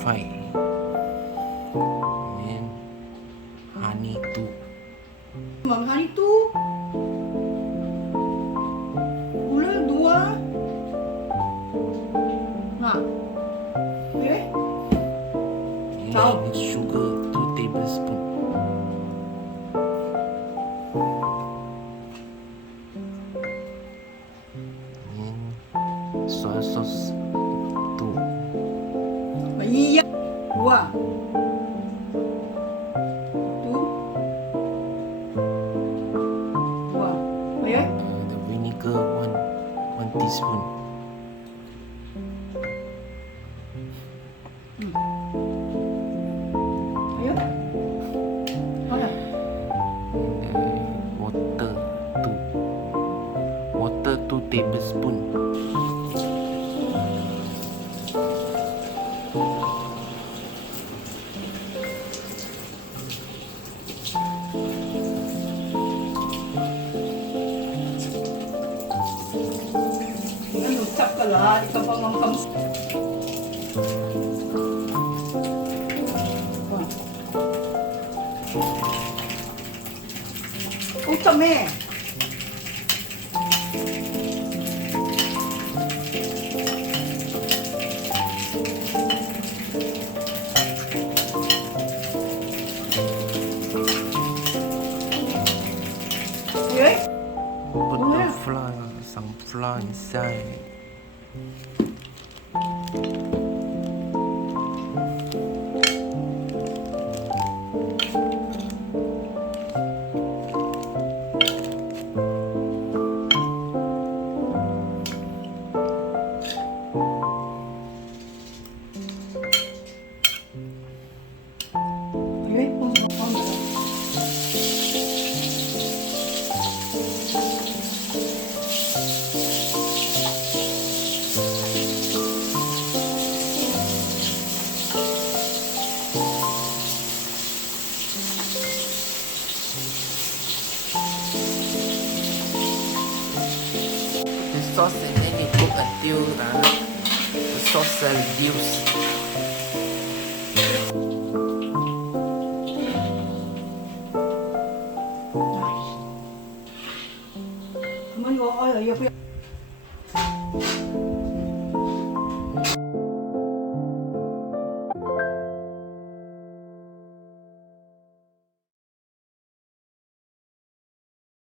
5. Then honey 2. Mami honey tu. Gula 2. Nah. Okay. Tahu. And sugar 2 tablespoon. And soy sauce 2. Iya. 2. Tu. 2. Okay. The vinegar 1 teaspoon. Ayo. Mana? Water 2. Water 2 tablespoon. Jangan ucap ka lah. Di ka pa mangkam. Ucap eh. Okay. Put the flour, some flour inside. Okay. The sauce and then you cook until the sauce reduce.